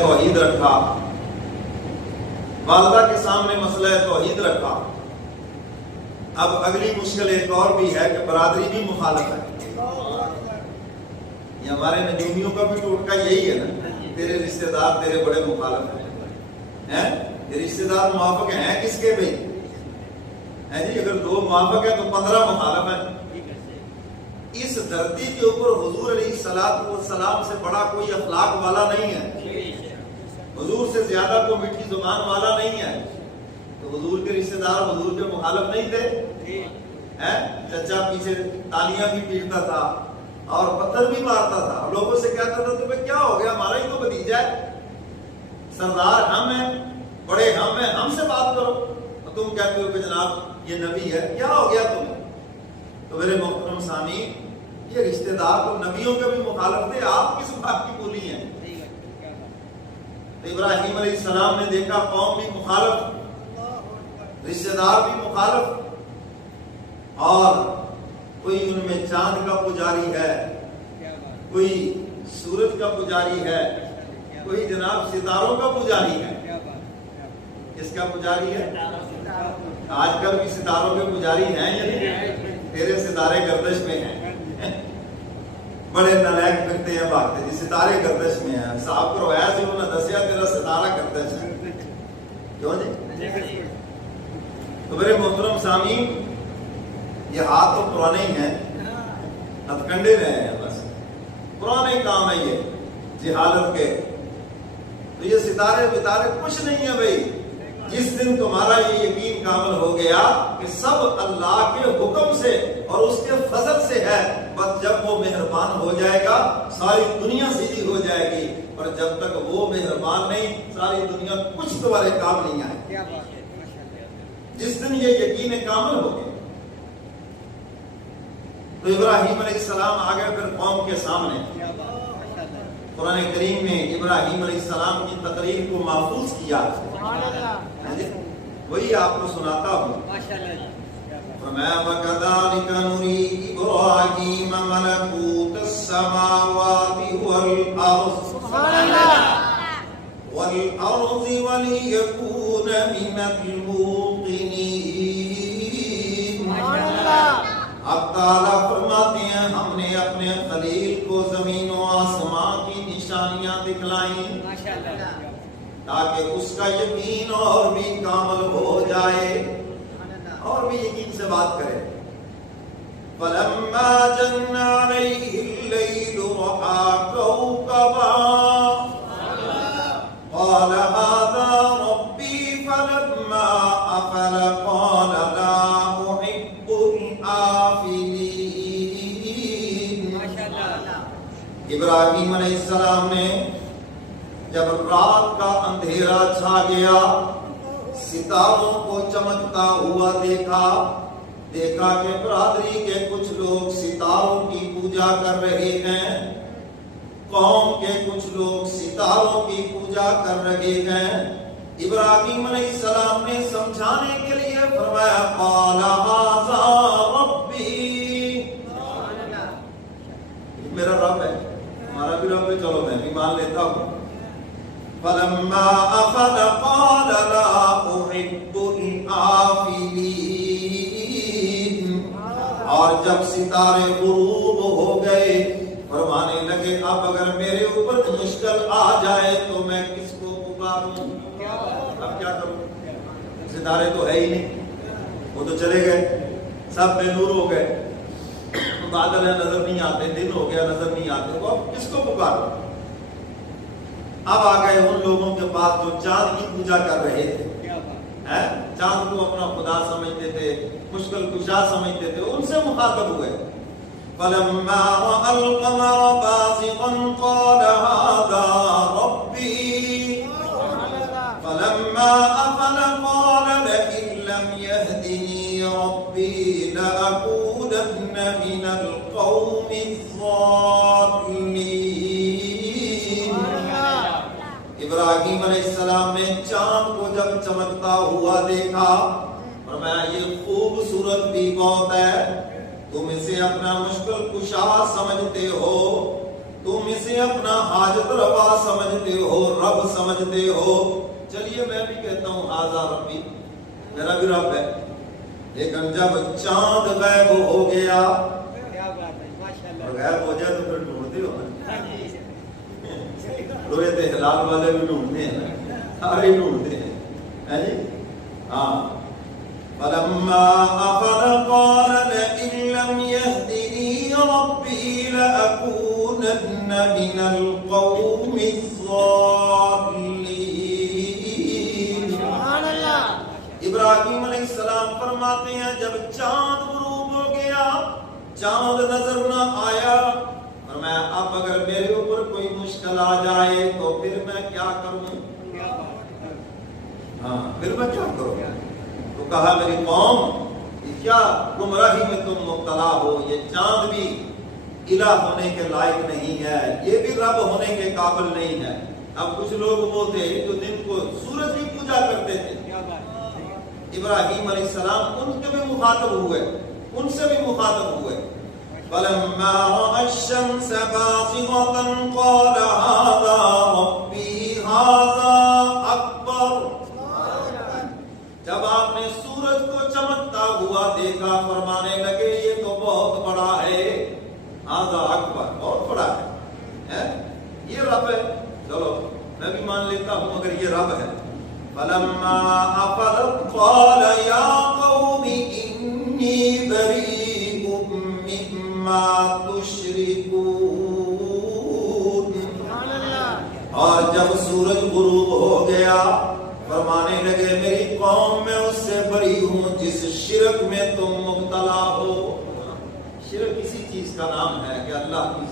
توحید رکھا، والدہ کے سامنے مسئلہ توحید رکھا۔ اب اگلی مشکل ایک اور بھی ہے کہ برادری بھی مخالف ہے۔ یہ ہمارے نجومیوں کا بھی ٹوٹکا یہی ہے نا، تیرے رشتہ دار تیرے بڑے مخالف ہیں، یہ رشتہ دار موافق ہیں کس کے بھائی؟ جی اگر 2 موافق ہیں تو 15 مخالف ہیں۔ اس دھرتی کے اوپر حضور علیہ السلام سے بڑا کوئی اخلاق والا نہیں ہے، حضور سے زیادہ کوئی میٹھی زبان والا نہیں ہے، تو حضور کے رشتہ دار حضور کے مخالف نہیں تھے؟ چچا پیچھے تالیاں بھی پیٹتا تھا اور پتھر بھی مارتا تھا، لوگوں سے کہتا تھا تمہیں کیا ہو گیا، ہمارا ہی تو بھتیجا ہے، سردار ہم ہیں، بڑے ہم ہیں، ہم سے بات کرو، اور تم کہتے ہو کہ جناب یہ نبی ہے، کیا ہو گیا تمہیں؟ تو میرے محترم سامعین، یہ رشتہ دار تو نبیوں کے بھی مخالف تھے، آپ کس بات کی بولی ہیں؟ ابراہیم علیہ السلام نے دیکھا قوم بھی مخالف، رشتہ دار بھی مخالف، اور کوئی ان میں چاند کا پجاری ہے، کوئی سورج کا پجاری ہے، کوئی جناب ستاروں کا پجاری ہے۔ کس کا پجاری ہے؟ آج کل بھی ستاروں کے پجاری ہیں یا نہیں؟ تیرے ستارے گردش میں ہیں، بڑے نالائق پھرتے ہیں بھاگتے جی ستارے گردش میں ہیں، صاحب کو رویا سے انہوں نے دسیا تیرا ستارہ گردش ہے، کیوں جی؟ تو میرے محترم سامعین، یہ ہاتھ تو پرانے ہی ہیں، ہتھکنڈے رہے ہیں، بس پرانے کام ہے یہ جہالت کے۔ تو یہ ستارے بتارے کچھ نہیں ہے بھائی، جس دن تمہارا یہ یقین کامل ہو گیا کہ سب اللہ کے حکم سے اور اس کے فضل سے ہے، بس جب وہ مہربان ہو جائے گا ساری دنیا سیدھی ہو جائے گی، اور جب تک وہ مہربان نہیں ساری دنیا کچھ تمہارے کام نہیں آئے۔ جس دن یہ یقین کامل ہو گیا تو ابراہیم علیہ السلام آگے پھر قوم کے سامنے، قرآن کریم نے ابراہیم علیہ السلام کی تقریر کو محفوظ کیا، وہی آپ کو سناتا ہوں۔ فرمایا وَكَذَلِكَ نُرِي إِبْرَاهِيمَ مَلَكُوتَ السَّمَاوَاتِ وَالْأَرْضِ وَلِيَكُونَ مِنَ الْمُوقِنِينَ۔ اب تعالیٰ فرماتے ہیں ہم نے اپنے خلیل کو زمین و آسمان کی نشانیاں دکھلائیں تاکہ اس کا یقین اور بھی کامل ہو جائے، اور بھی یقین سے بات کرے۔ فَلَمَّا جَنَّ عَلَيْهِ اللَّيْلُ رَأَىٰ كَوْكَبًا قَالَ هَٰذَا رَبِّي فَلَمَّا أَفَلَ قَالَ لَا أُحِبُّ الْآفِلِينَ۔ ابراہیم علیہ السلام نے جب رات کا اندھیرا چھا گیا، ستاروں کو چمکتا ہوا دیکھا کہ برادری کے کچھ لوگ ستاروں کی پوجا کر رہے ہیں، قوم کے کچھ لوگ ستاروں کی پوجا کر رہے ہیں۔ ابراہیم علیہ السلام نے سمجھانے کے لیے فرمایا قال ھذا ربی، میرا رب ہے، ہمارا بھی رب ہے، چلو میں بھی مان لیتا ہوں۔ فَلَمَّا أَفَلَ قَالَ لَا أُحِبُّ الْآفِلِينَ۔ اور جب ستارے غروب ہو گئے فرمانے لگے اب اگر میرے اوپر مشکل آ جائے تو میں کس کو پکاروں، اب کیا کروں؟ ستارے تو ہے ہی نہیں، وہ تو چلے گئے، سب بے نور ہو گئے، بادل ہے نظر نہیں آتے، دن ہو گیا نظر نہیں آتے، تو اب کس کو پکاروں؟ اب آ گئے ان لوگوں کے پاس جو چاند کی پوجا کر رہے تھے، چاند کو اپنا خدا سمجھتے تھے، مشکل کشا سمجھتے تھے، ان سے مخاطب ہوئے۔ فَلَمَّا رَأَى الْقَمَرَ بَازِغًا قَالَ هَٰذَا رَبِّي فَلَمَّا أَفَلَ قَالَ لَئِن لَّمْ يَهْدِنِي رَبِّي لَأَكُونَنَّ مِنَ الْقَوْمِ الضَّالِّينَ۔ ابراہیم علیہ السلام نے چاند کو جب چمکتا ہوا دیکھا فرمایا یہ خوبصورت بھی بہت ہے، تم اسے اپنا مشکل کشا سمجھتے ہو تم اسے اپنا حاجت روا سمجھتے ہو، رب سمجھتے ہو۔ چلیے میں بھی کہتا ہوں ھذا ربی، میرا بھی رب ہے، لیکن جب چاند غائب ہو گیا، اور غائب ہو جائے تو پھر ڈھونڈتے ہو نا، روئے تھے ہلال والے بھی ڈھونڈتے ہیں، سارے ڈھونڈتے ہیں جی ہاں۔ فلما أفل قال لئن لم يهدني ربي لأكونن من القوم الضالين۔ ابراہیم علیہ السلام فرماتے ہیں جب چاند غروب ہو گیا، چاند نظر نہ آیا، اور میں اب اگر میرے اوپر کوئی مشکل آ جائے تو پھر میں کیا کروں؟ ہاں پھر میں کیا کروں؟ تو کہا میری قوم کیا گمراہی میں تم مبتلا ہو، یہ چاند بھی الہ ہونے کے لائق نہیں ہے، یہ بھی رب ہونے کے قابل نہیں ہے۔ اب کچھ لوگ وہ تھے جو دن کو سورج کی پوجا کرتے تھے، ابراہیم علیہ السلام ان کے بھی مخاطب ہوئے، ان سے بھی مخاطب ہوئے۔ فلما رأى الشمس بازغة قال هذا ربي هذا أكبر۔ جب آپ نے سورج کو چمکتا ہوا دیکھا، فرمانے لگے یہ تو بہت بڑا ہے، هذا أكبر، بہت بڑا ہے، یہ رب ہے، چلو میں بھی مان لیتا ہوں اگر یہ رب ہے۔ فلما أفلت قال يا قوم إني بريء مما تشركون۔ اور جب سورج غروب ہو گیا، فرمانے لگے میری قوم میں اس سے بری ہوں جس شرک میں تم مبتلا ہو۔ شرک کسی چیز کا نام ہے کہ اللہ کی